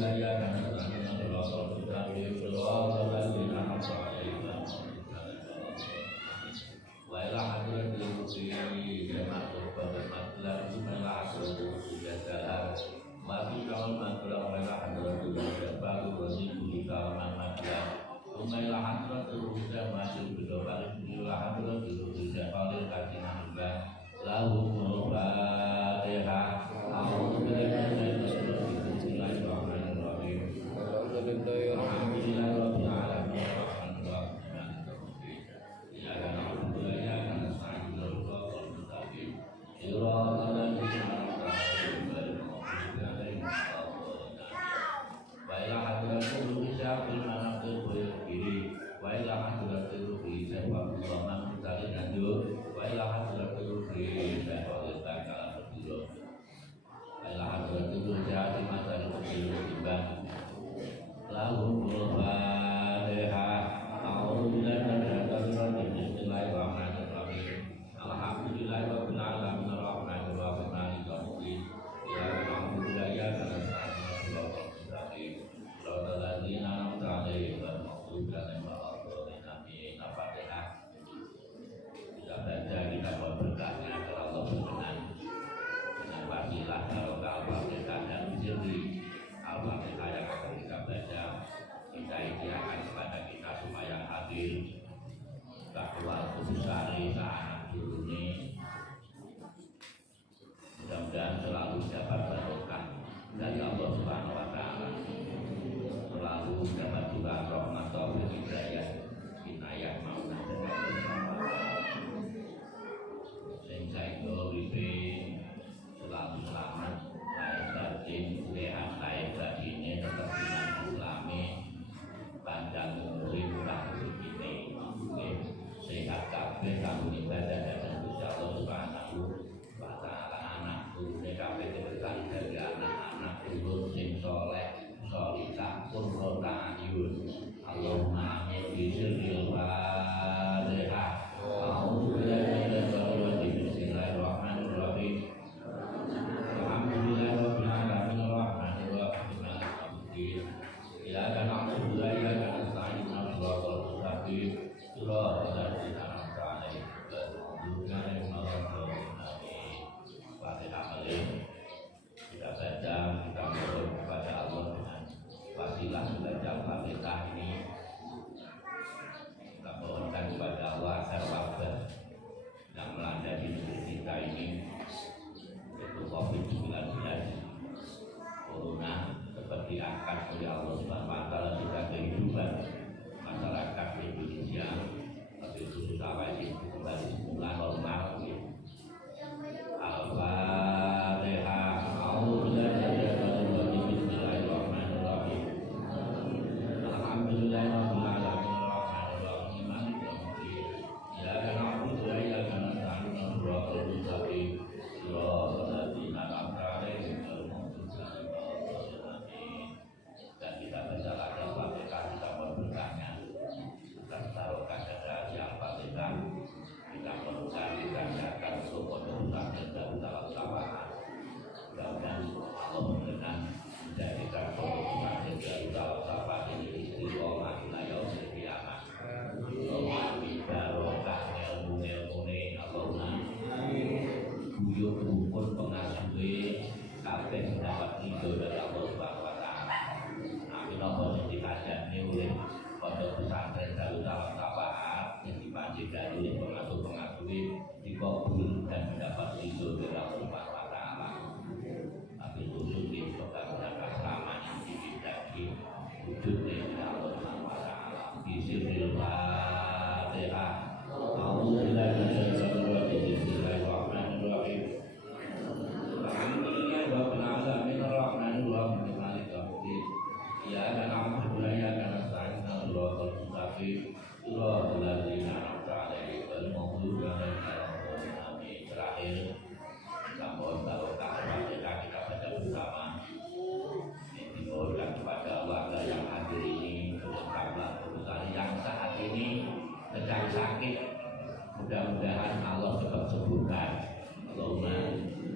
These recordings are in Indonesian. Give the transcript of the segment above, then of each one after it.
Allahumma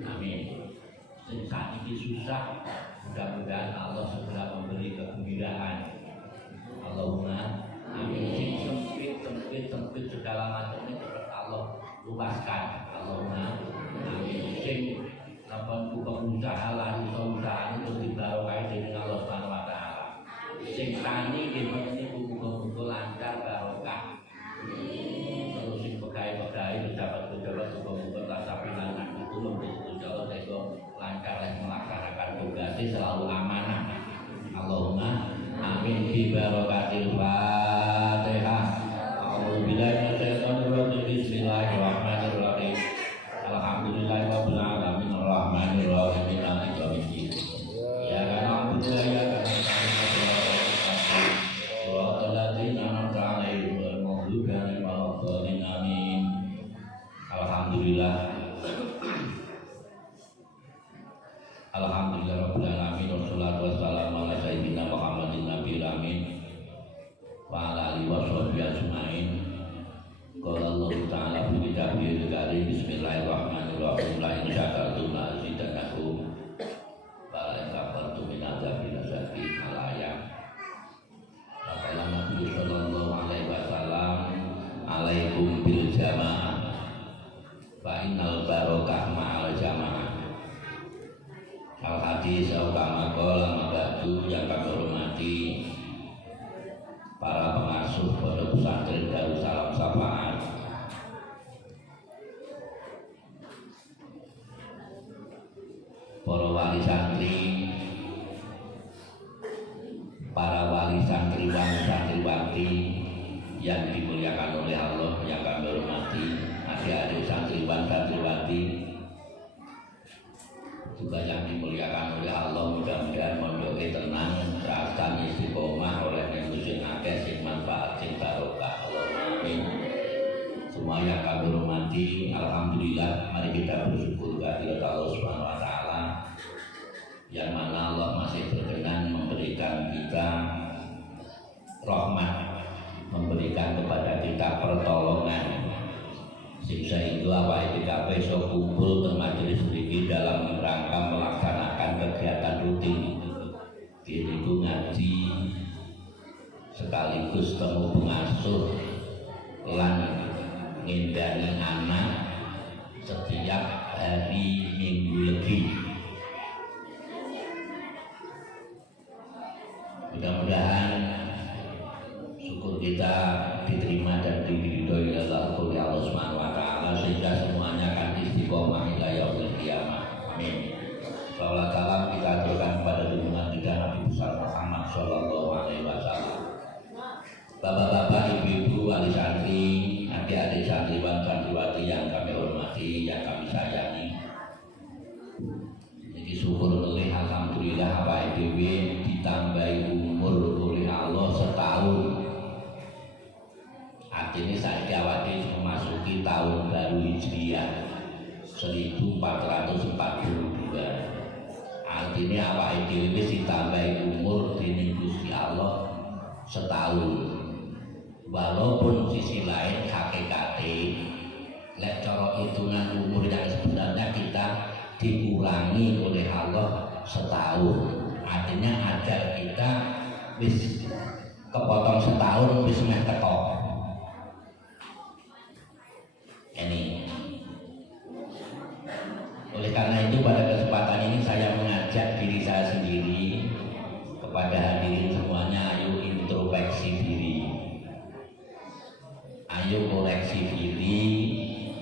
amin. Sing sakit susah Mudah-mudahan Allah segera memberi kegembiraan. Allahumma amin. Sempit segala macam ini cepat Allah luaskan. Allahumma amin. Sing napa pengusaha lan usaha itu dibarokai dening Allah Subhanahu wa taala. Sing tani nggih muga-muga lancar barokah. Terus sing pegawai-pegawai pejabat-pejabat muga-muga tasapilanan itu memberi Allah tega lancar melaksanakan tugasnya selalu amanah. Allahumma amin bi barakatil Fatihah. A'udzubillahi minasyaitonir rajim. Bismillahirrahmanirrahim. Alhamdulillahirabbil alamin arrahmanir rahim maliki yaumiddin. Ya kana na'budu wa iyyaka nasta'in. Shiratal ladzina an'amta 'alaihim ghairil maghdubi 'alaihim waladdallin. Amin. Alhamdulillah. Alhamdulillahirabbil alamin wassalatu wassalamu ala sayyidina Muhammadin nabiyil amin wa ala alihi washabbihi ajmain. Qala Allah ta'ala fi kitabihil karim. Bismillahirrahmanirrahim. La in syakartum la azidannakum wa la in kafartum min adzabil syadid. Al-ayat. Qala Nabi sallallahu alaihi wasallam, alaikum bil jamaah fa innal barakah ma'al jamaah. Al-hadis utama kolam batu yang kami hormati para pengasuh pondok pesantren Darussalam Syafaat, para wali santri, para wali santriwan santriwati yang dimuliakan oleh Allah, yang kami hormati, adik-adik santriwan santriwati juga yang dimuliakan oleh Allah. Mudah-mudahan mondoknya tenang, rasanya istiqomah oleh sing akeh sing manfaat sing barokah. Allahumma amin. Semua yang kami hormati, alhamdulillah, mari kita bersyukur kehadirat Allah Subhanahu wa taala yang mana Allah masih berkenan memberikan kita rahmat, memberikan kepada kita pertolongan sehingga itu apa kita besok kumpul bermajelis sedikit dalam rangka melaksanakan kegiatan rutin yaitu ngaji sekaligus temu pengasuh lan ngindani anak setiap hari minggu lebih. Mudah-mudahan syukur kita diterima dan diridhoi oleh Allah Subhanahu wa taala sehingga semuanya akan istiqomah hingga yaumil qiyamah. Amin. Salawat salam kita aturkan kepada junjungan kita Nabi besar Muhammad sallallahu alaihi wasallam. Bapak-bapak, ibu-ibu, wali santri, adik-adik santriwan santriwati yang kami hormati, yang kami sayangi. Jadi syukur oleh alhamdulillah Pak IBW ditambahi umur oleh Allah setahun. Artinya saya awake memasuki tahun baru Hijriah 1442. Artinya apa itu ditambahi umur di Gusti Allah setahun. Walaupun sisi lain hakikatnya lek cara hitungan umur yang sebenarnya kita dikurangi oleh Allah setahun. Artinya ajal kita wis kepotong setahun wis meh teko. Ini oleh karena itu pada kesempatan ini saya mengajak diri saya sendiri kepada hadirin semuanya, ayo introspeksi diri, ayo koreksi diri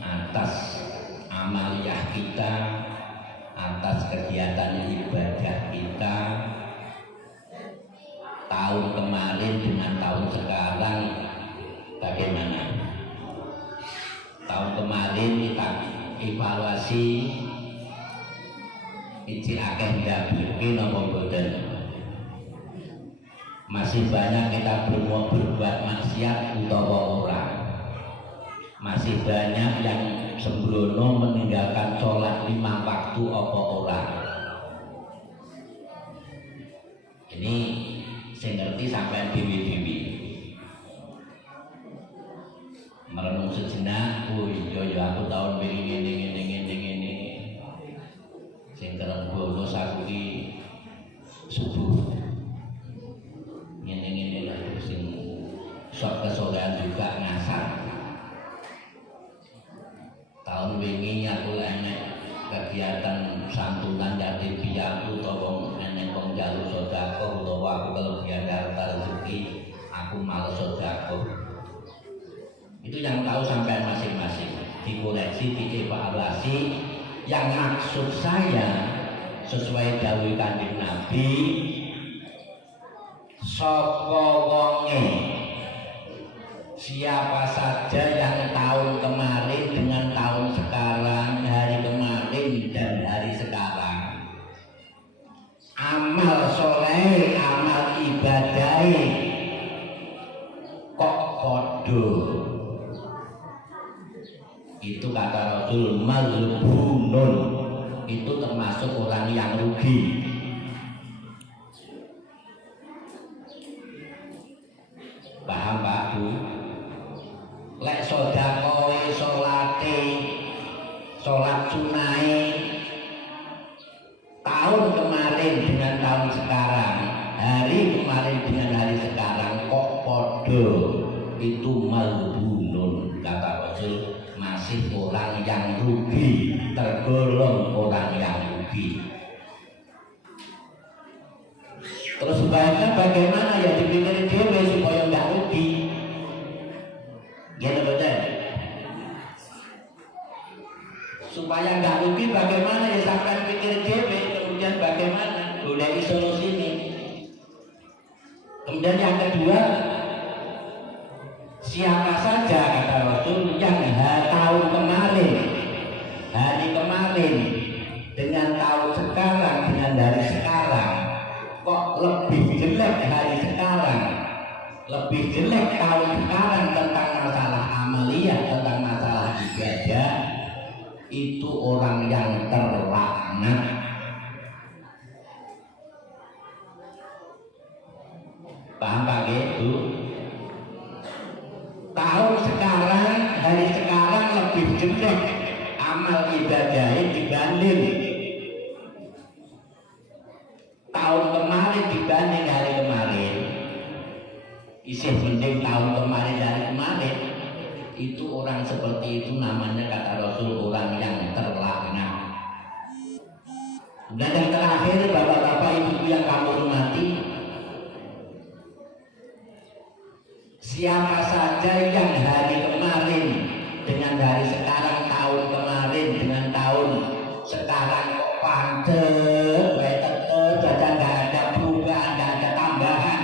atas amaliyah kita, atas kegiatan ibadah kita tahun kemarin dengan tahun sekarang bagaimana. Tahun kemarin kita evaluasi isi akeh ndabeke napa boten. Masih banyak kita berbuat maksiat utawa ora. Masih banyak yang sembrono meninggalkan sholat 5 waktu apa ora. Ini saya ngerti sampai dewi-dewi merenung sejenak. Oh iya aku tahun ini sing keren bonus aku ki sedekah. Itu yang tahu sampai masing-masing. Dikoreksi, dievaluasi. Yang maksud saya sesuai dawuh Kanjeng Nabi, sapa wonge, siapa saja yang tahun kemarin dengan tahun sekarang, hari kemarin dan hari sekarang, amal soleh, amal ibadah kok podo, itu kata Rasul mazbunun, itu termasuk orang yang rugi. Paham Pak Bu? Lek sodakoe, solate, solat sunai tahun kemarin dengan tahun sekarang, hari kemarin dengan hari sekarang kok podo, itu mazbunun kata Rasul, masih orang yang rugi, tergolong orang yang rugi. Terus sebaiknya bagaimana ya dipikirin dia supaya nggak rugi, gitu betul. Supaya nggak rugi bagaimana ya sampai pikirin dia, kemudian bagaimana boleh solusi ini. Kemudian yang kedua, siapa saja kata Rasul yang tahun kemarin, hari kemarin dengan tahun sekarang, dengan dari sekarang kok lebih jelek hari sekarang, lebih jelek tahun sekarang tentang masalah amaliyah, tentang masalah ibadah, itu orang yang terlaknat. Paham Pak Bu? Tahun sekarang, hari sekarang lebih jelek amal ibadahnya dibanding tahun kemarin, dibanding hari kemarin. Isih mending tahun kemarin dari kemarin. Itu orang seperti itu namanya kata Rasul orang yang terlaknat. Dan yang terakhir, bapak-bapak ibu yang kamu hormati, siapa saja yang hari kemarin dengan hari sekarang, tahun kemarin dengan tahun sekarang kok pancet, tetep saja nggak ada perubahan, nggak ada tambahan,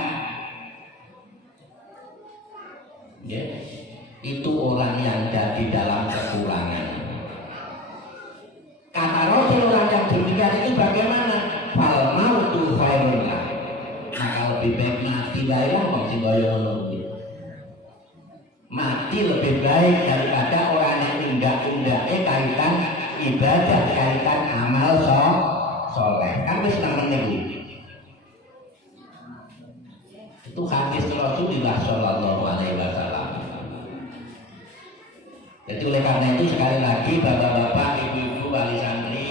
ya, itu orang yang jadi dalam kekurangan. Kata Rasul orang yang demikian itu bagaimana? Fal mautu khairun lah. Maka lebih baik mati bae wong sing kaya ngono. Mati lebih baik daripada orang yang indah-indahnya kaitan ibadah, kaitan amal soleh. Kan wis nang niku. Itu hadis Rasulullah Shallallahu Alaihi Wasallam. Jadi oleh karena itu sekali lagi bapak-bapak, ibu-ibu, wali santri,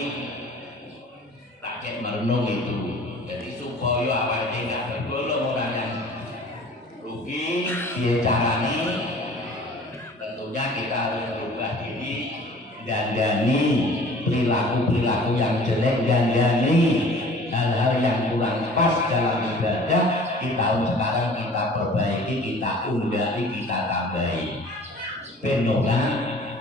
rakyat merenung itu. Jadi supaya awal ini nggak tergolong orang yang rugi, dia carani. Tentunya kita harus berubah diri, dandani perilaku-perilaku yang jelek, dandani hal-hal yang kurang pas dalam ibadah. Di tahun sekarang kita perbaiki, kita undai, kita tambahi. Pendokan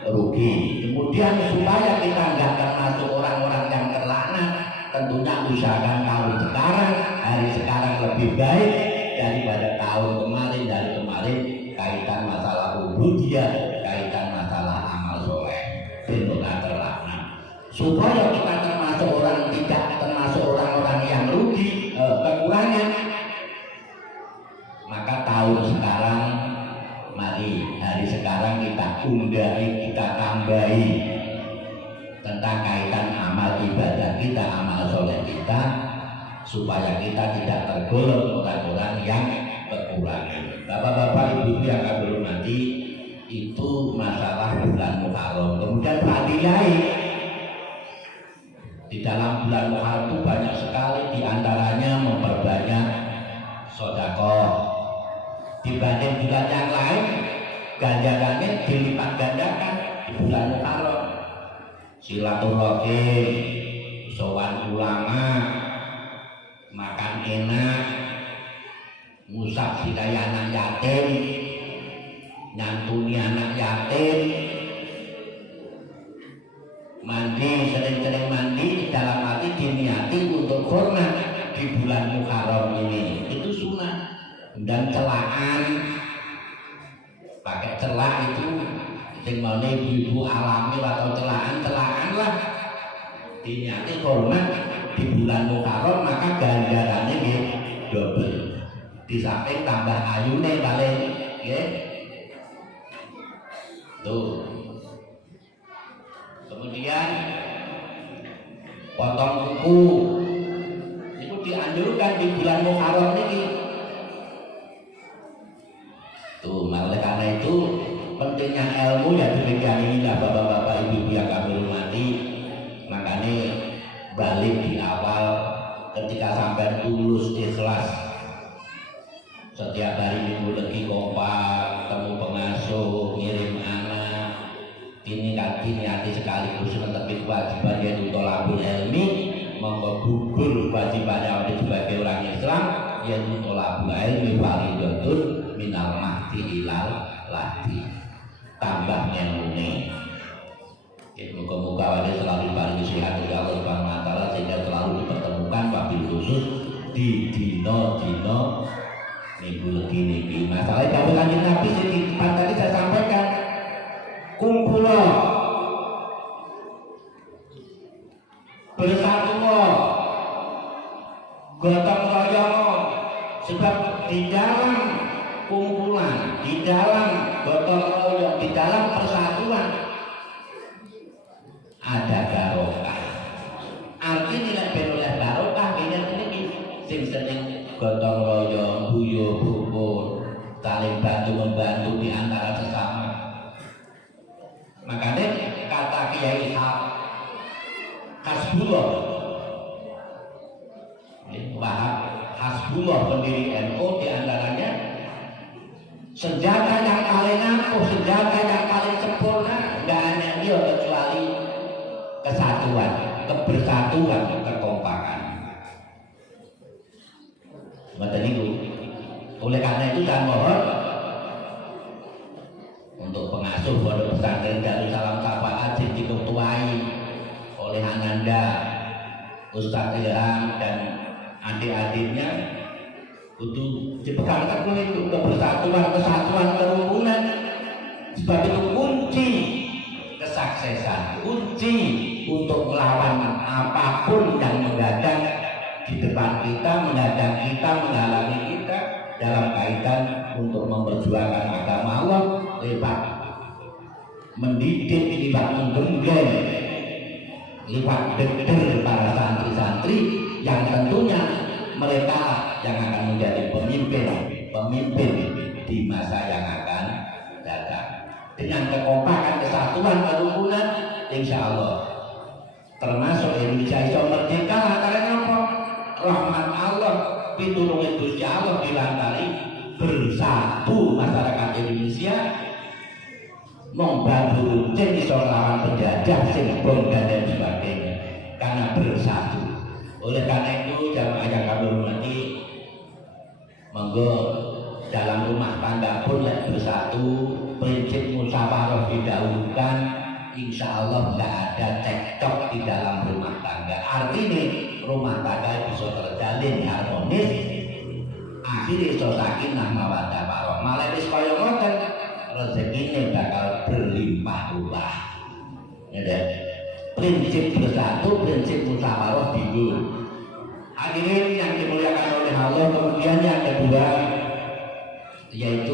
rugi. Kemudian supaya kita nggak termasuk orang-orang yang terlaknat, tentunya usahakan tahun sekarang, hari sekarang lebih baik daripada tahun kemarin, dari kemarin kaitan masalah ubudiyah, kaitan masalah amal soleh, bentuknya terlaknat. Supaya kita termasuk orang, tidak termasuk orang-orang yang rugi, kekurangan, maka tahun sekarang, mari hari sekarang kita undai, kita tambahi tentang kaitan amal ibadah kita, amal soleh kita, supaya kita tidak tergolong orang-orang yang kekurangan. Bapak-bapak, ibu yang kami hormati, itu masalah bulan Muharram. Kemudian Pak Kiai, di dalam bulan Muharram itu banyak sekali, diantaranya memperbanyak sedekah. Dibanding bulan yang lain, ganjarannya dilipat gandakan di bulan Muharram. Silaturahim, sowan ulama, makan enak, usap sidaya anak yatim, nyantuni anak yatim, mandi sering-sering mandi dalam hati diniati untuk hormat di bulan Muharram ini, itu sunnah. Dan celaan, pakai celak itu sing mau ibu-ibu alami atau celaan lah diniati hormat di bulan Muharram, maka ganjarannya gitu double, di samping tambah ayune paling ya tuh. Kemudian potong kuku itu dianjurkan di bulan Muharram ini tuh. Oleh karena itu pentingnya ilmu ya demikian inilah bapak-bapak ibu-ibu yang kami hormati. Makanya balik di awal ketika sampai tulus ikhlas setiap hari minggu lagi kompak, temu pengasuh, ngirim anak, ini hati sekaligus menepis kewajiban yang untuk labul ilmi, menggugur kewajibannya sebagai orang Islam yang untuk labul ilmi fardhun minal mahdi ilal lahdi, tambahnya ini. Muka-muka wajah selalu paling sehat dari Allah Subhanahu wa Ta'ala, sehingga selalu dipertemukan wabil khusus di dino-dino minggu lagi niki. Masalahnya kalau kanjeng Nabi di depan tadi saya sampaikan, kumpulo bersatu gotong royong, sebab di dalam kumpulan, di dalam gotong royong, di dalam persatuan ada barokah. Arti nilai beroleh barokah ini sing seneng gotong royong, guyu rukun, saling bantu membantu di antara sesama. Makanya kata Kiai Hasbullah Wahab Hasbullah pendiri NU di antaranya, senjata yang paling ampuh, senjata yang paling sempurna nggak hanya dia kecuali kesatuan, kebersatuan, kekompakan. Itu. Oleh karena itu saya mohon untuk pengasuh pondok pesantren Darussalam Syafaat yang diketuai oleh Ananda, Ustadz Ilham dan adik-adiknya, untuk dipegankan itu kebersatuan, kesatuan, kerukunan, sebab itu kunci kesuksesan, kunci untuk melawan apapun yang menghadang di depan kita, menghadang kita, menghalangi kita dalam kaitan untuk memperjuangkan agama Allah lewat mendidik, lewat menggenggam, lewat deder para santri-santri yang tentunya mereka yang akan menjadi pemimpin di masa yang akan datang. Dengan kekompakan, kesatuan, kerukunan, insya Allah termasuk Indonesia iso merdeka lantaran apa? Rahmat Allah, pitulungan Gusti Allah dilantari bersatu masyarakat Indonesia membantu runcing iso lawan penjajah sing bom dan lain sebagainya karena bersatu. Oleh karena itu jamaah yang kami hormati, monggo dalam rumah tangga pun bersatu, prinsip musyawarah didahulukan, insya Allah tidak ada cekcok di dalam rumah tangga. Artinya rumah tangga bisa terjalin harmonis, akhirnya iso sakinah mawaddah warahmah. Malah wis kaya ngoten rezekine bakal berlimpah-limpah. Ya, prinsip bersatu, prinsip musyawarah dulu. Hadirin yang dimuliakan oleh Allah, kemudian yang kedua yaitu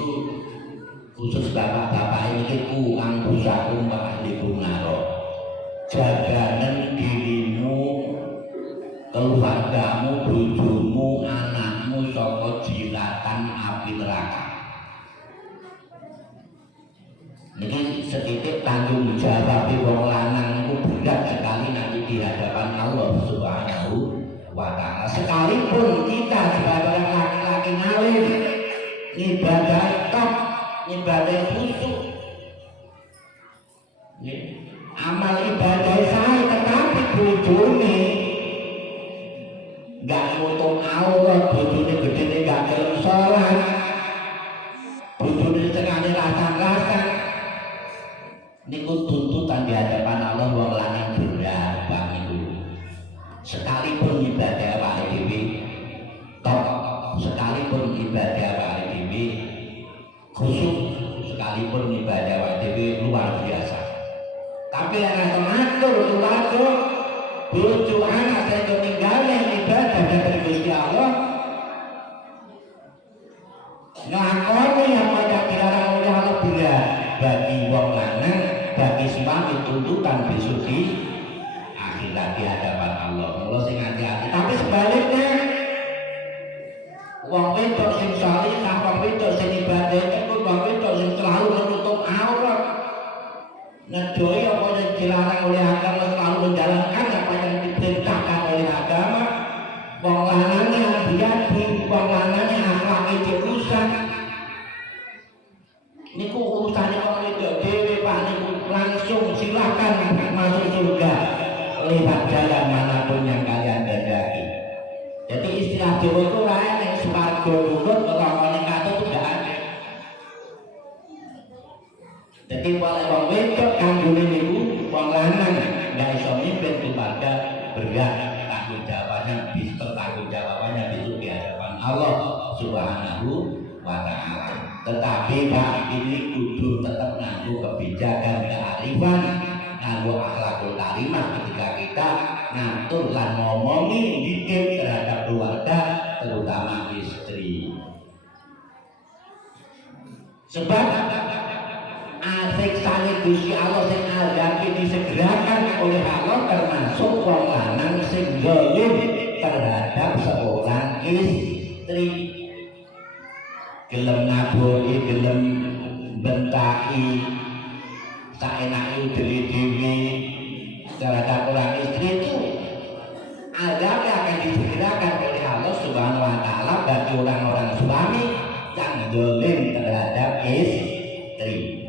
khusus bapak-bapak ini ku angkusakum wa ahlikum naro. Jaganan dirimu, keluargamu, bojomu, anakmu saka jilatan api neraka. Ini sedikit tanggung jawab wong lanang itu berat sekali nanti di hadapan Allah Subhanahu wa Ta'ala. Sekalipun kita sebagai laki-laki ngalim, ibadah top, ibadah khusyuk, amal ibadah saya, tetapi bojone gak nutung Allah, bojone gedene gak gelem sholat, niku tuntutan di hadapan Allah wong lanang berat niku. Sekalipun ibadah awake dhewe tok, sekalipun ibadah awake dhewe khusyuk, sekalipun ibadah awake dhewe luar biasa. Tapi nek ngatur keluarga, bojo anak sing ninggalin ibadah dhateng Gusti Allah, ngakoni apa yang dilarang oleh Allah berat bagi wong lanang, bagi suami tuntutan besok di akhirat di hadapan Allah. Allah sing hati-hati. Tapi sebaliknya, wong wedok sing salihah, wong wedok sing ibadah iku wong wedok sing selalu menutup aurat, ngedoi apa yang dilarang oleh agama, selalu menjalankan apa yang diperintahkan oleh agama. Wong lanangnya hati-hati, wong lanangnya akhlaknya dirusak. Niku urusannya wong wedok dhewe Pak, niku langsung silakan masuk surga lewat jalan manapun yang kalian kehendaki. Jadi istilah Jawa itu rakyat yang swarga nurut ngelakoni kata itu tidak ada. Jadi oleh wong wedok kanggone niku wong lanang nggak iso mimpin keluarga berat tanggung jawabannya besok di hadapan Allah Subhanahu wa Ta'ala. Tetapi Pak, ini kudu tetap nganggo kebijakan kearifan, nganggo akhlakul karimah ketika kita ngatur lan ngomongi dikit terhadap keluarga, terutama istri. Sebab siksane Gusti Allah sing adapi disegerakan oleh Allah, termasuk wong lanang sing zalim terhadap seorang istri. Gelem naboi, gelem bentaki, saenake dhewe-dhewe terhadap orang istri itu azab akan disegerakan oleh Allah Subhanahu wa Ta'ala bagi orang-orang suami yang zalim terhadap istri.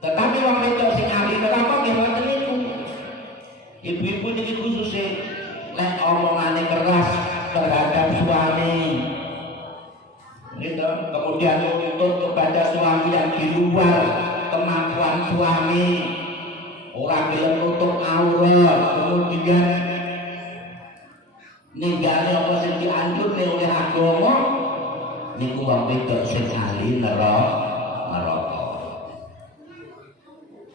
Tetapi wong wedok sing ahli neraka nggih wonten niku. Ibu-ibu niki khususe lek omongane keras terhadap suami. Gitu. Kemudian menuntut kepada suami yang di luar kemampuan suami, orang gelem nutup aurat, kemudian ninggalne apa sing dianjurne oleh agama, niku wong wedok sing ahli neraka.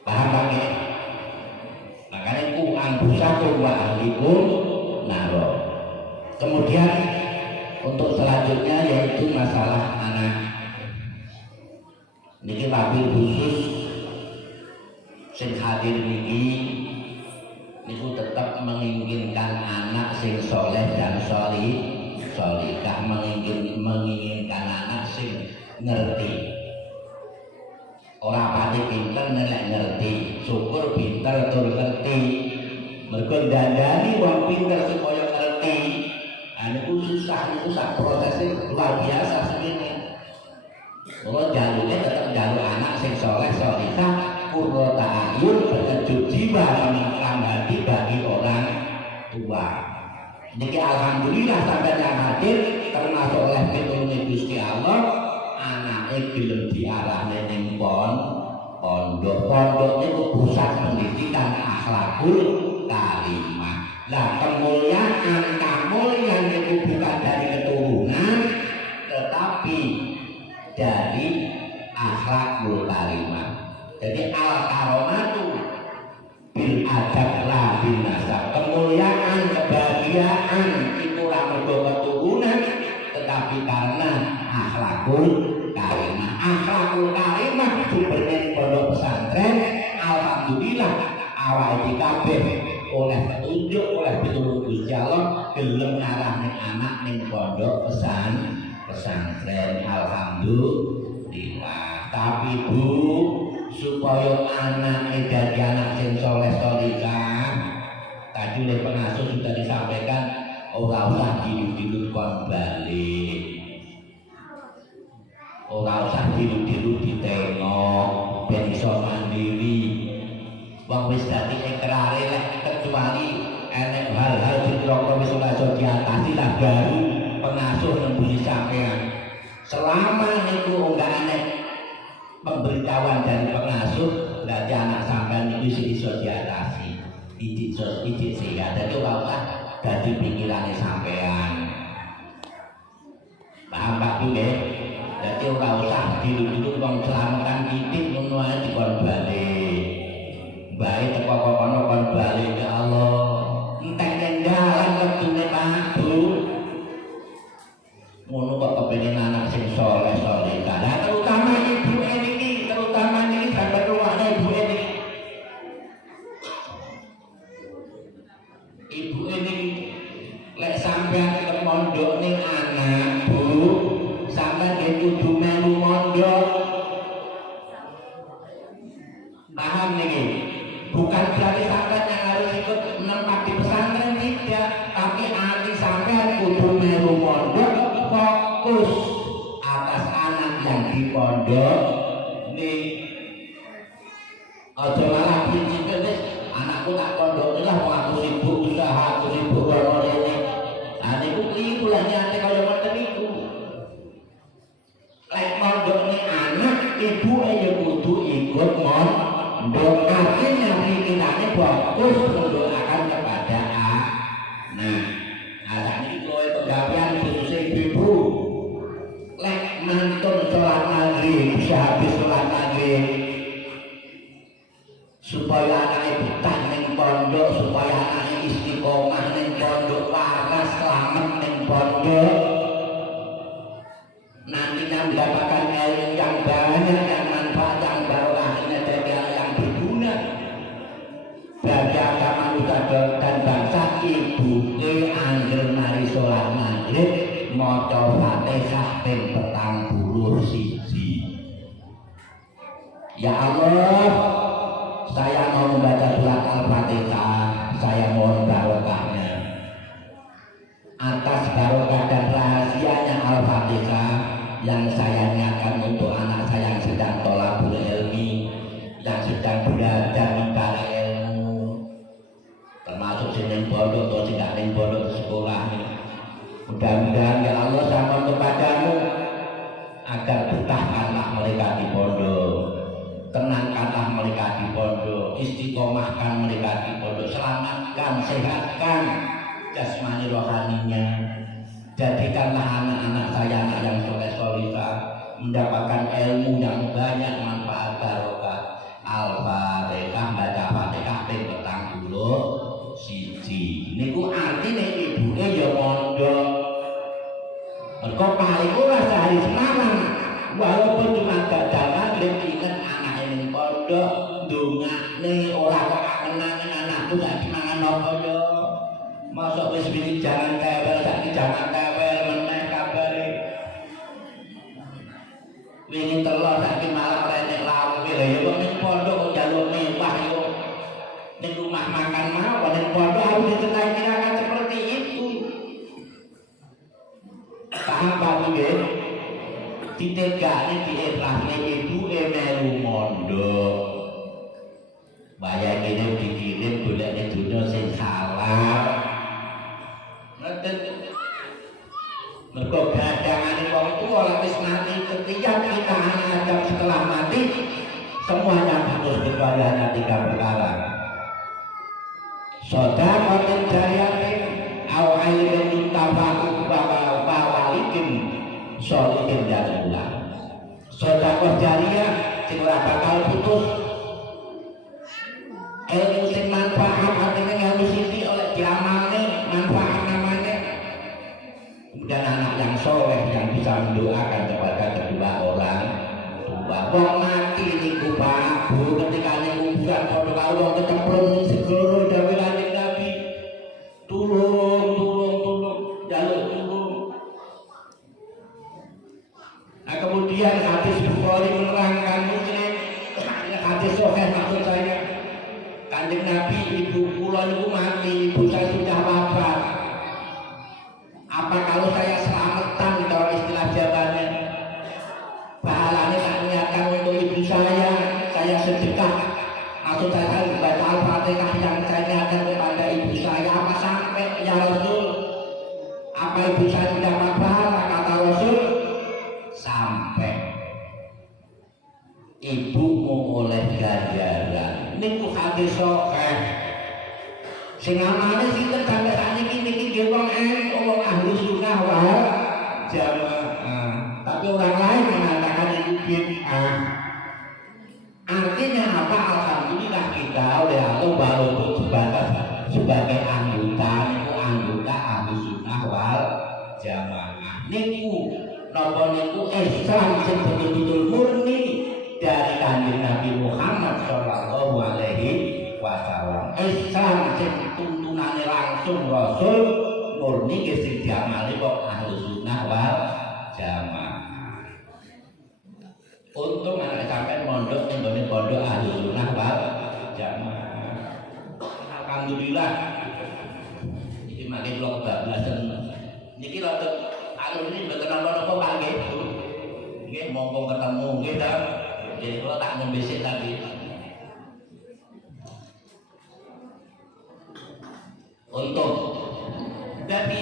Paham nggih? Makanya ku anfusakum wa ahlikum naro. Kemudian untuk selanjutnya yaitu masalah anak. Niki wabil khusus sing hadir niki niku tetap menginginkan anak sing soleh dan solihah, menginginkan anak sing ngerti. Orang pati pinter nek ngerti, syukur pinter tur ngerti. Mergo dandani wong pinter supaya ngerti. Niku susah prosesnya luar biasa segini. Kalau jalurnya tetap jalur anak sing soleh solihah, qurrata a'yun, berkejut jiwa, menenangkan hati bagi orang tua. Niki alhamdulillah sampai yang hadir termasuk oleh pitulungan Gusti Allah, anake gelem diarahne ning pondok niku pusat pendidikan akhlakul karimah. Lah kemuliaan itu bukan dari keturunan, tetapi dari akhlakul karimah. Jadi al-karomatu bil adab la bin nasab. Kemuliaan, kebahagiaan itu ora mergo keturunan, tetapi karena akhlakul karimah. Akhlakul karimah sumbernya pondok pesantren. Alhamdulillah awake kabeh oleh petunjuk, oleh pitulung Gusti Allah gelem ngarahne anak ning pondok pesantren. Alhamdulillah. Tapi Bu, supaya anak dadi anak sing soleh solihah, tadi oleh pengasuh sudah disampaikan, ora usah dilut-dilut kon balik, ora usah dilut-dilut ditengok ben iso mandiri. Wong wis dadi ikrare lek kecuali enek hal-hal sing kira-kira wis ora iso diatasi lah baru pengasuh nembusi sampean. Selama niku enggak enek pemberitahuan dari pengasuh, berarti anak sampean itu iso diatasi, ijik sehat. Jadi ora usah dadi pikirane sampean. Paham Pak Bu nggih? Jadi ora usah dilu-dilu wong selamatan titik ngono ae dikon balik. Bae teko kono kon balik ya Allah. Entek ning dalan wetune Pak Bu. Ngono kok kepengin anak sing saleh saleh. Lah terutama ibu ini, terutama ini sampai ruangnya ibu ini. Ibu ini lek sampean ke pondok ning anak Bu, sampean nggih kudu melu mondok. Paham niki? Bukan berarti sampean yang harus ikut menempat di pesantren tidak, tapi hati sampean kudu melu mondok, fokus atas anak yang di pondok. Nih, aja malah prinsipnya wis anakku tak pondok lah, mau aku sibuk usaha, aku sibuk ngono rene. Nah niku kliru lah niate kaya ngoten niku. Lek mondok ning anak, ibu ya kudu ikut mondok. Artinya pikirannya fokus mendoakan kepada anak. Nah saat ini kowe penggawean khusus ibu. Lek mantun sholat maghrib, sehabis sholat maghrib, supaya anaknya betah ning pondok, supaya anaknya istiqomah ning pondok, waras selamat ning pondok, nantinya mendapatkan ilmu yang banyak, yang manfaat, yang barokah, yang berguna bagi agama dan bangsa. Ibu angger mari sholat maghrib maca Fatihah ping 41. Ya Allah, saya mau membaca surat Al-Fatihah, saya mohon barokahnya. Atas barokah dan rahasianya Al-Fatihah yang saya niatkan untuk anak saya yang sedang thalabul ilmi, yang sedang belajar mencari ilmu, termasuk sing pondok atau sing gak ning pondok sekolah. Mudah-mudahan ya Allah saya mohon kepadamu agar betahkanlah mereka di pondok, tenangkanlah mereka di pondok, istiqomahkan mereka di pondok, selamatkan, sehatkan jasmani rohaninya. Jadikanlah anak-anak saya anak yang soleh-solihah, mendapatkan ilmu yang banyak, manfaat barokah. Al-Fatihah, baca Fatihah ping 41. Niku artine ibuke ya mondok. Mergo paling ora sehari semalam, walaupun cuma baca maghrib, ingat anak ini pondok, ndongakne ora kok menangin anakku sak dimangan apa yo. Masuk wis wingi jangan kewel, saiki jangan kewel meneh kabare. Wingi telur saiki malah renek lawe lho ya kok ning pondok kok njaluk mewah yo. Ning rumah makan mawon ning pondok harus ditenang-tenangkan seperti itu. Paham Pak nggih? Ditegakne diikhlasne ibu melu mondok. Bayar ini dikirim golekne dunya sing halal. Ngoten. Mergo gadangane wong tuwa wis mati, setiap kita anak Adam setelah mati semuanya harus kepada hanya 3 perkara. Sedaqatin jariyatin aw ilmin tafaku wa walikin sholihin jadullah. Sedekah jariyah sing ora bakal putus. Ilmu sing manfaat, artinya ilmu sithik oleh diamalne manfaat namanya. Kemudian anak yang soleh yang bisa mendoakan kepada kedua orang tua. Wong mati niku Pak Bu, ketika ning kuburan padha karo wong kecemplung segoro dawuh Kanjeng Nabi. Tulung, jaluk tulung. Nah kemudian hadis Bukhari menerangkan Muslim, hadis sahih maksud saya. Kanjeng Nabi, ibu kula niku mati, ibu saya sudah wafat. Apa kalau saya selamatan kalau istilah jawabannya? Pahalanya tak niatkan untuk ibu saya sedekah. Maksud saya baca Al-Fatihah yang saya niatkan kepada ibu saya, apa sampai ya Rasul? Apa ibu saya tidak pahala? Kata Rasul, sampai. ibumu oleh ganjaran niku hadis sahih sing amane sinten sampe sakniki niki nggih wong ahli sunnah wal jamaah tapi orang lain mengatakan itu bid'ah. Artinya apa? Alhamdulillah kita oleh Allah walaupun sebagai anggota niku anggota ahli sunnah wal jamaah niku napa niku Islam sing betul-betul murni dari kanjeng Nabi Muhammad sallallahu alaihi wasallam. Islam sing tuntunane langsung Rasul murni ke sing diamali kok ahli sunnah wal jamaah. Untung anak sampai mondok yang bener pondok ahli sunnah wal jamaah. Alhamdulillah. Iki makin blok bablasan. Niki rada anu ini mboten napa-napa Pak nggih. Nggih monggo ketemu nggih ta. Jadi kalau tak membesik tadi. Untung. Jadi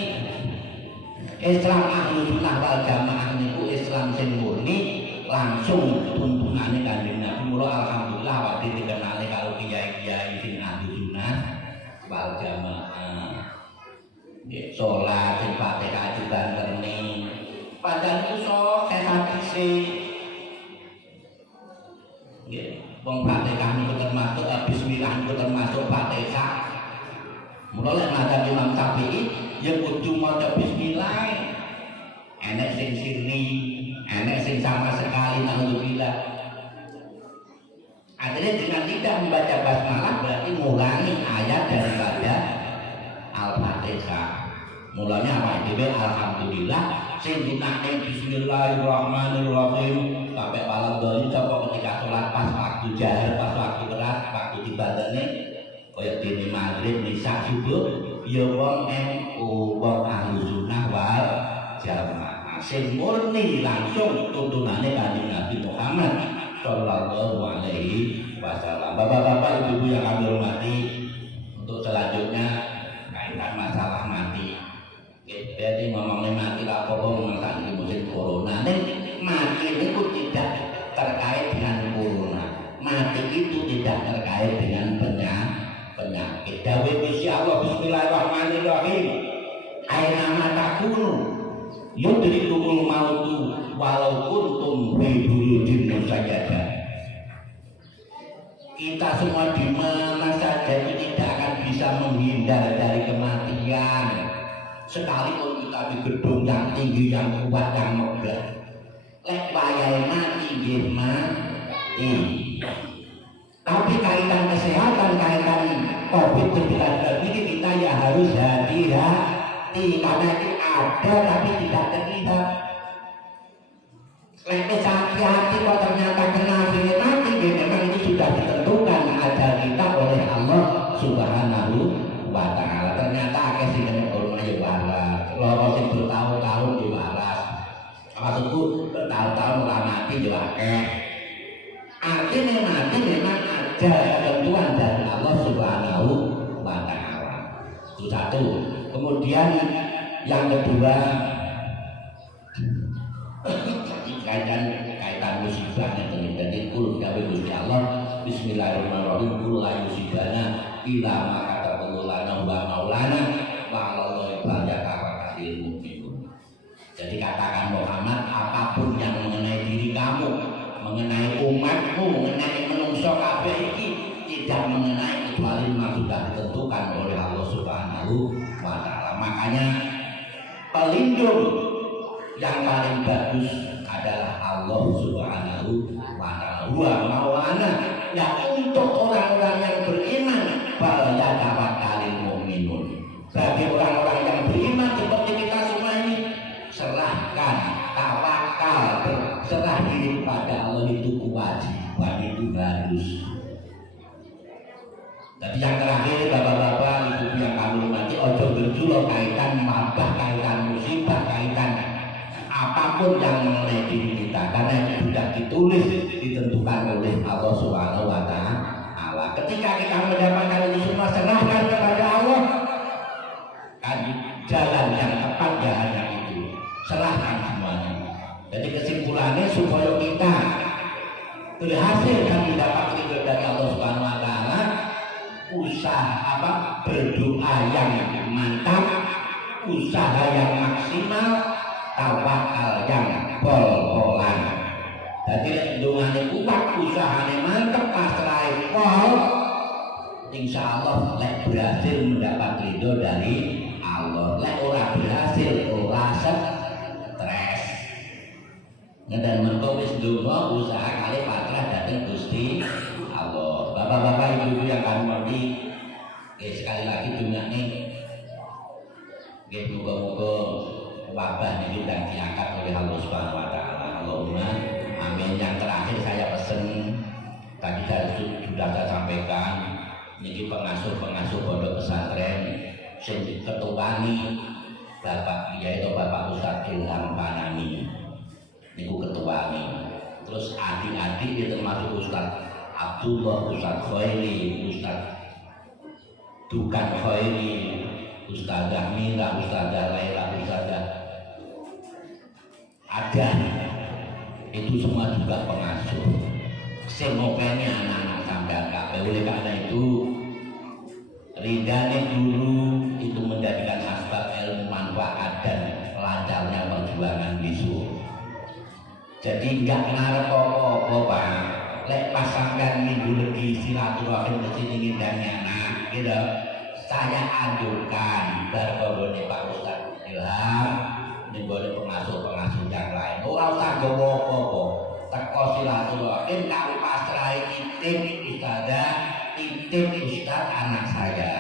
Islam ahli sunnah wal jamaah niku Islam sing murni langsung tuntunane kanjeng Nabi. Mula alhamdulillah waktu dikenali kalau kiai-kiai sing ahli sunnah wal jamaah. Nggih salat sing Fatihah dibanteni. Padahal itu sahih hadise. Nggih, wong Fatihah niku termasuk bismillah niku termasuk Fatihah. Mula lek madzhab Imam Syafi'i ya kudu maca bismillah. Enek sing sirri, enek sing sama sekali naudzubillah. Artinya dengan tidak membaca basmalah berarti mengulangi ayat daripada Al-Fatihah. Mulanya apa? Dhewe alhamdulillah sing dinane bismillahirrahmanirrahim sampai malam doli sapa ketika sholat pas waktu jahar, pas waktu keras, waktu dibadane kaya dene maghrib nisa subuh ya wong NU wong ahli sunnah wal jamaah sing murni langsung tuntunane kanjeng Nabi Muhammad sallallahu alaihi wasallam. Bapak-bapak, ibu-ibu yang kami hormati, untuk selanjutnya kaitan masalah mati. Jadi ngomongnya mati apa mengenai musim corona. Nih mati itu tidak terkait dengan corona. Mati itu tidak terkait dengan penyakit. Dawuh Gusti Allah bismillahirrahmanirrahim. Aina matakunu yudrikumul mautu walau kuntum fi burujin musayyadah. Kita semua di mana saja itu tidak akan bisa menghindar dari kematian. Sekalipun kita di gedung yang tinggi, yang kuat, yang megah, lek wayahe mati nggih mati. Tapi kaitan kesehatan, kaitan COVID-19 ini kita ya harus hati-hati karena itu ada tapi tidak terlihat. Lek hati-hati kok ternyata kena virus mati, memang itu sudah ditentukan ajal kita oleh Allah Subhanahu wa Ta'ala. Ternyata akeh sing kena corona ya waras, loro sing bertahun-tahun ya waras. Maksudku bertahun-tahun ora mati ya akeh. Artinya mati memang ada ketentuan dari Allah Subhanahu wa Ta'ala. Itu satu. Kemudian yang kedua kaitan musibah yang terjadi kul gawe Gusti Allah bismillahirrahmanirrahim kul la yusibana illa ma kataballahu lana wa maulana wa 'alallahi falyatawakkalul mu'minun. Jadi katakan Muhammad, apapun yang mengenai diri kamu, mengenai umatmu, mengenai menungso kabeh iki tidak mengenai kecuali memang sudah ditentukan oleh Allah Subhanahu wa Ta'ala. Makanya pelindung yang paling bagus adalah Allah Subhanahu wa Ta'ala. Wa maulana, ya untuk orang-orang yang beriman falyatawakkalul mu'minun. Bagi orang-orang yang beriman seperti kita semua ini, serahkan, tawakal, berserah diri pada Allah itu kewajiban, itu harus. Jadi yang terakhir bapak-bapak, ibu yang kami hormati, ojo berjulo kaitan mabah, kaitan musibah, kaitan apapun yang mengenai diri kita, karena itu sudah ditulis, ditentukan oleh Allah Subhanahu wa Ta'ala. Ketika kita mendapatkan itu semua, serahkan kepada Allah. Kan jalan yang tepat ya hanya itu, serahkan semuanya. Jadi kesimpulannya supaya kita berhasil dan mendapat ridho dari Allah Subhanahu wa taala, usaha berdoa yang mantap, usaha yang maksimal, tawakal yang bol-bolan. Jadi dongane kuat, usahane mantep, pasrahe pol, insya Allah lek berhasil mendapat ridho dari Allah. Lek ora berhasil, ora stres. Dan mengko wis ndonga usaha kali pasrah dhateng Gusti Allah. Bapak-bapak, ibu-ibu yang kami hormati, sekali lagi dongane nggih muga-muga wabah niki dan diangkat oleh Allah Subhanahu wa taala. Allahumma amin. Yang terakhir saya pesen, tadi sudah saya sampaikan, niki pengasuh-pengasuh pondok pesantren sing ketuani Bapak Kiai atau Bapak Ustadz Ilham Panani niku ketuani. Terus adik-adik itu termasuk Ustadz Abdullah, Ustadz Khairi, Ustadz Dukan Khairi, Ustazah Mila, Ustazah Laila, Ustazah ada, itu semua juga pengasuh. Semoga anak-anak sampai kabeh. Oleh karena itu ridane guru itu menjadikan asbab ilmu manfaat dan lancarnya perjuangan bisu. Jadi enggak ngarep apa-apa Pak. Lek pas sampean minggu lagi silaturahim ke sini ngundangnya anak gitu. Saya anjurkan berkebun Pak Ustadz Ilham, nggone pengasuh-pengasuh yang lain. Ora usah gowo apa-apa. Teko silaturahim karo pasrahe titip ustazah, titip ustaz anak saya.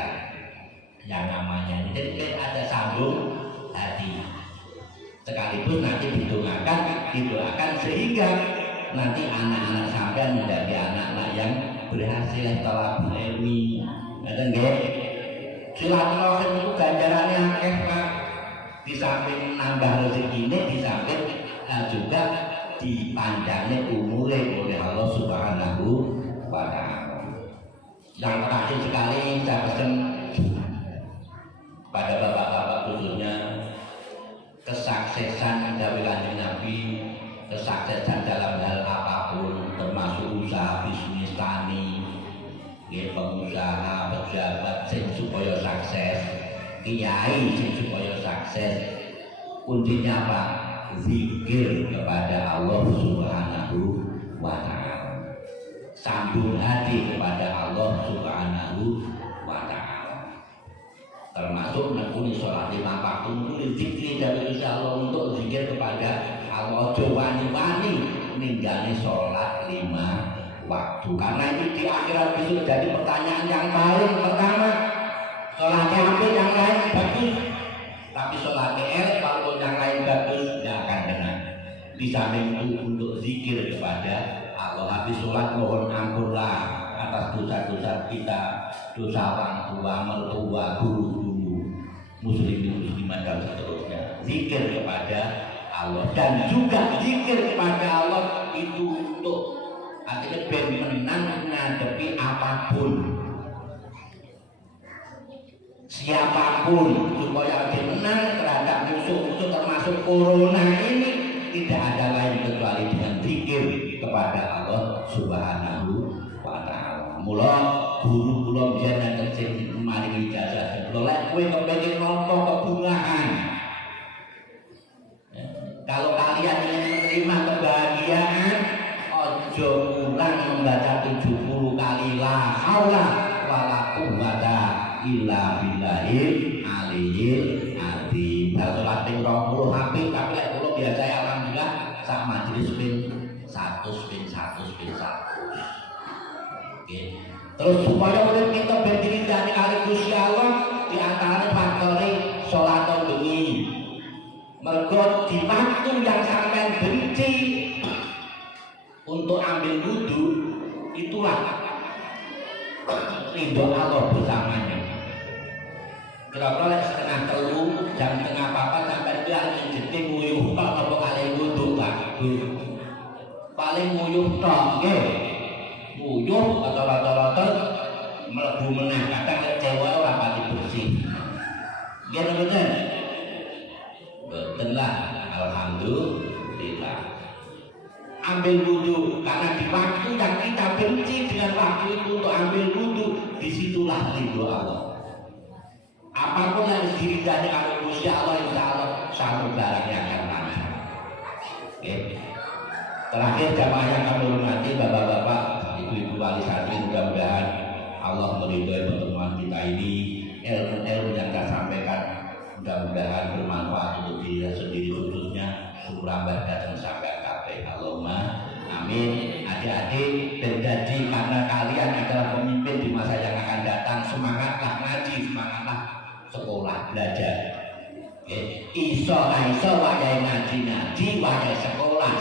Yang namanya titip ada sambung hati. Sekaligus nanti didoakan sehingga nanti anak-anak sampean menjadi anak-anak yang berhasil talabul ilmi. Ngoten nggih. Silaturahim itu ganjarannya akeh Pak. Di samping nambah rezeki ini, di samping juga dipanjangnya umurnya oleh Allah Subhanahu wa taala. Yang terakhir sekali saya pesan pada bapak-bapak khususnya, kesuksesan dari Kanjeng Nabi, kesuksesan dalam hal apapun, termasuk usaha bisnis tani, pengusaha, pejabat sing supaya sukses, kiai sing supaya sukses, kuncinya apa? Zikir kepada Allah Subhanahu wa taala. Sambung hati kepada Allah Subhanahu wa taala. Termasuk nekuni sholat 5 waktu, nekuni zikir dari Insya Allah untuk zikir kepada Allah. Wani-wani ninggani sholat 5 waktu, karena ini di akhirat besok jadi pertanyaan yang paling pertama. Sholatnya hampir yang lain bagus, tapi sholatnya elek, walaupun yang lain bagus tidak akan benar. Di samping itu untuk zikir kepada Allah, habis sholat mohon ampunlah atas dosa-dosa kita, dosa orang tua, mertua, guru-guru, muslimin muslimat dan seterusnya. Zikir kepada Allah, dan juga zikir kepada Allah itu untuk artinya menang menghadapi apapun, siapapun, supaya menang terhadap musuh-musuh termasuk corona ini. Tidak ada lain kecuali dengan zikir kepada Allah Subhanahu wa taala. Mula guru kula biyen nek sing maringi ijazah, lek kowe kepengin nampa kebungahan, kalau kalian ingin menerima kebahagiaan, ojo kurang membaca 70 kali la haula wala quwwata illa billahil aliyyil azim. Salat ping 20 HP, tapi lek kula biasa alhamdulillah sak majelis ping 100. Oke. Terus supaya urip kita ben diridani kali Gusti Allah, di antaranya faktor salat bengi. Mergo di waktu yang sampean benci untuk ambil wudhu, itulah ridho Allah bersamanya. Kira-kira setengah telu, jam tengah papat sampai dia jadi nguyuh tok apa kali wudhu Pak. Paling nguyuh tok nggih. Nguyuh atau rata-rata mlebu meneh, kadang kecewa ora pati bersih. Nggih mboten? Mboten lah, alhamdulillah. Ambil wudhu, karena di waktu itulah ridho Allah. Apapun yang diridani oleh Gusti Allah, insya Allah satu barangnya akan lancar. Terakhir jamaah yang kami hormati, bapak-bapak, ibu-ibu wali santri, mudah-mudahan Allah meridhoi pertemuan kita ini. Ilmu-ilmu yang kita sampaikan mudah-mudahan bermanfaat untuk diri sendiri khususnya, umrah dan sampai kabeh. Allahumma amin. Adik-adik berjanji karena kalian adalah pemimpin di masa yang akan datang, semangatlah ngaji, semangatlah sekolah belajar. Iso wayahe ngaji, wayahe sekolah.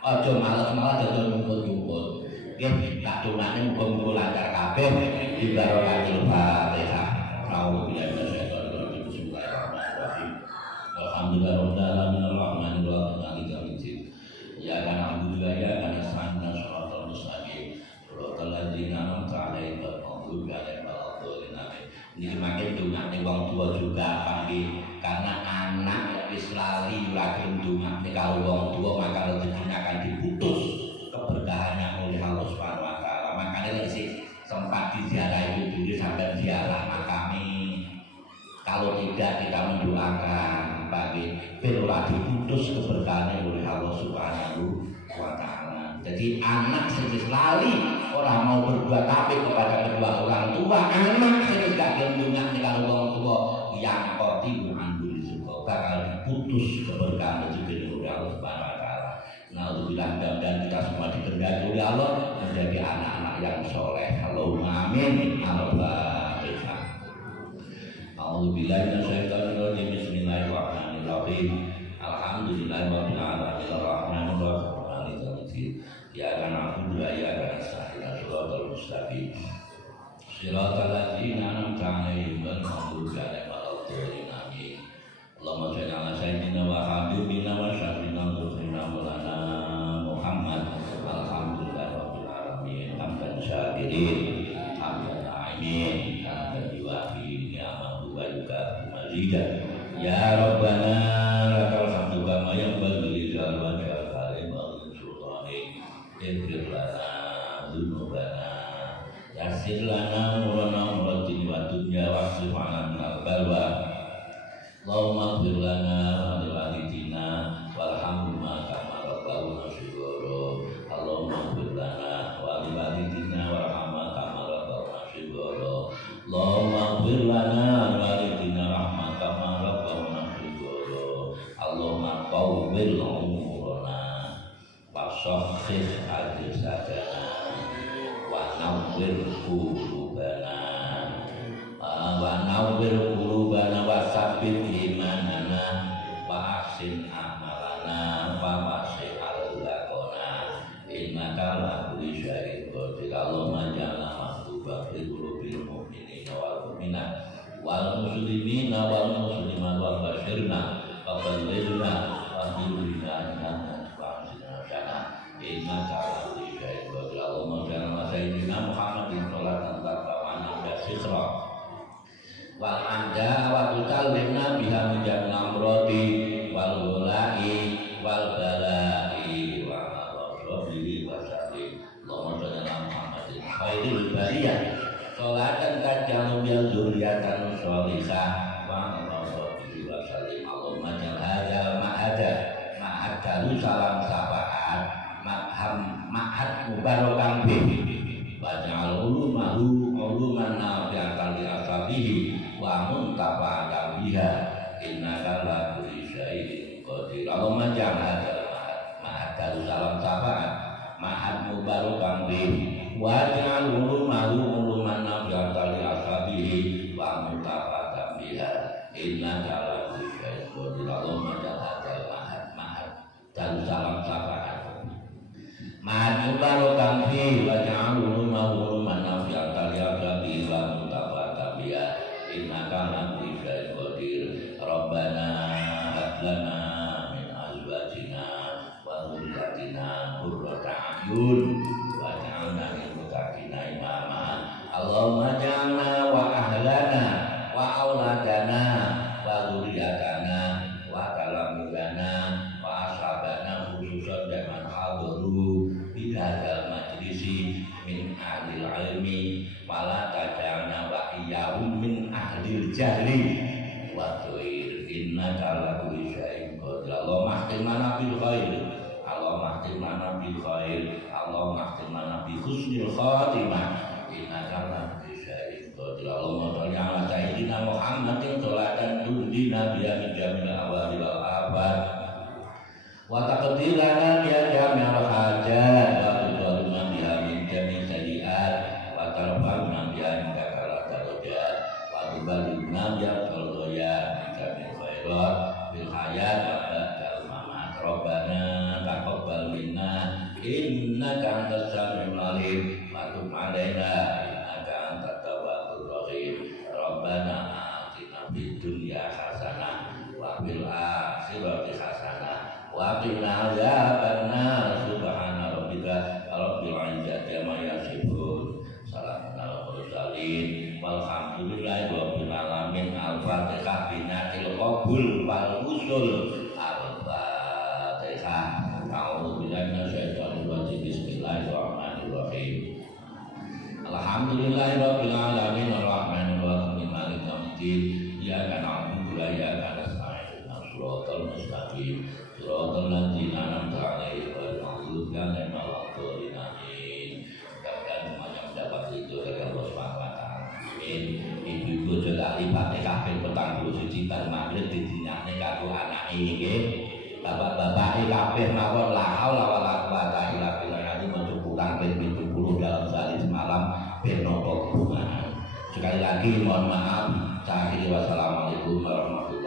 Ojo malas dadi ngumpul-ngumpul. Nggih, tak donane muga-muga lancar kabeh di barokahil Fatihah. A'udzubillahi minasyaitonir rajim. Bismillahirrahmanirrahim. Alhamdulillahirabbil alamin arrahmanir rahim maliki yaumiddin. Ya kana na'budu wa iyyaka nasta'in shiratal mustaqim. Shiratal ladzina an'amta 'alaihim ghairil maghdubi 'alaihim waladdallin. Ini makin dungane wong tua juga panggil karena anak wis lali ora gelem dungane kalau wong tua maka rezekinya akan diputus keberkahannya oleh Allah Subhanahu wa taala. Makanya sih sempat diziarah ibu dulu sampai ziarah makami. Kalau tidak kita mendoakan bagi ora diputus keberkahannya oleh Allah Subhanahu wa taala. Jadi anak sing lali orang mau berbuat apik kepada kedua orang tua, anak sing gak gendungan kalau wong tua yang qati bukan suka bakal diputus keberkahan rezeki oleh Allah Subhanahu wa taala. Alhamdulillah, mudah-mudahan kita semua dikehendaki oleh Allah menjadi anak-anak yang soleh. Allahumma amin. Al-Fatihah. A'udzubillahi minasyaitonir rajim. Bismillahirrahmanirrahim. Alhamdulillahirabbil alamin arrahmanir rahim maliki yaumiddin. Iyyaka na'budu wa iyyaka nasta'in shiratal mustaqim. Shiratal ladzina an'amta 'alaihim ghairil maghdubi 'alaihim waladdallin. Amin. Allahumma shalli 'ala sayyidina wa habibina wa syafiina wa maulana Muhammad. Alhamdulillahirabbil alamin. Hamdan syakirin, hamdan na'imin, hamdan yuwafi ni'amahu wa yukafi mazidah. Ya Rabbana lakal hamdu kama yanbaghi li jalali wajhika wa li sultanik. Ighfir lana dzunubana, yassir lana umurana muratin wa dunya wasrif 'anna minal balwa. Allahumma ighfir lana wa li walidina warhamhuma kama rabbawna shighara. Allahumma ighfir lana wa li walidina warhamhuma kama rabbawna shighara. Allahumma ighfir lana wa li walidina rahmatan kama rabbawna shighara. Allahumma qawwil umurana wa sakhkhis ajsadana wa nawwir qulubana wa nawwir qulubana wa sabbit imanana wa ahsin amalana wa wasi' al-laqona innaka la kulli syai'in qadir. Allahumma ja'alna mahbuban fi qulubil mu'minina wal mu'minat wal muslimina wal muslimat wa basyirna wa ballirna wa dirina wa asina innaka la kulli syai'in qadir. Allahumma ja'alna sayyidina Muhammadin sholatan tarfa'ana wa sikhra wal anda wa tusallimna biha min jamil amrodi wal ghulai wal balai wa rabbi wa sallim. Allahumma shalli ala Muhammadin khairil bariyah sholatan tajalu bil dzurriyyatan sholihah wa rabbi wa sallim. Allahumma jal hadza ma'had salam syafaat ma'had mubarakan bihi wa ja'al ulumahu uluman nafi'atan li ashabihi wa muntafa'atan biha innaka la kulli syai'in qadir. Allahumma ja'al ma'had salam syafaat ma'had mubarakan bihi wa ja'al ulumahu uluman nafi'atan li ashabihi wa muntafa'atan biha innaka la kulli syai'in qadir. Allahumma ja'al ma'had salam syafaat ma'had mubarakan bihi wa ja'al ulumahu uluman nafi'atan li ashabihi wa muntafa'atan biha innaka la kulli syai'in qadir. Rabbana hab lana min azwajina wa dhurriyyatina qurrata a'yun waj'alna lil muttaqina imama. Allahumma ja'alna wa ahlana wa auladana wa dhurriyyatana wa talamidana wa ashabana khususan jaman hadiru bi hadzal majlisi min ahlil ilmi jahli wa tu'ir innaka ala kulli syai'in qadir. Allahumma khtimna bil khair, Allahumma khtimna bil khair, Allahumma khtimna bi husnil khatimah, innaka ala kulli syai'in qadir. Allahumma shalli ala sayyidina Muhammadin sholatan tundina biha min jamil awali wal abad wa taqdirana biha jami'al hajat wa tudharuna biha min jami'il sayyi'at wa tarfa'una biha indaka balighna ya qaldoya jamil khairat bil hayat wa ba'dal mamat. Rabbana taqabbal minna innaka antas samiul alim wa tub 'alaina innaka antat tawwabur rahim. Rabbana atina fid dunya hasanah wa fil akhirati hasanah wa qina adzabannar. Subhana rabbika rabbil izzati amma yasifun, salamun alal mursalin walhamdulillahi rabbil alamin. Al-Fatihah binatil qabul wal usul. Al-Fatihah. A'udzu billahi minasyaitonir rajim. Bismillahirrahmanirrahim. Alhamdulillahi rabbil alamin arrahmanir rahim maliki yaumiddin. Iyyaka na'budu wa iyyaka nasta'in. Shiratal mustaqim shiratal ladzina an'amta 'alaihim ghairil maghdubi 'alaihim waladdallin. Mudah-mudahan semuanya mendapat ridho dari Allah Subhanahu wa taala. Amin. Ibu-ibu juga lipat kabeh petang puluh suci bar magrib didinakne karo anake nggih. Bapak-bapak kabeh mawon la haula wala quwata illa billah. Maca kurang ping 70 dalam sehari semalam ben napa hubungan. Sekali lagi mohon maaf. Wassalamualaikum warahmatullahi wabarakatuh.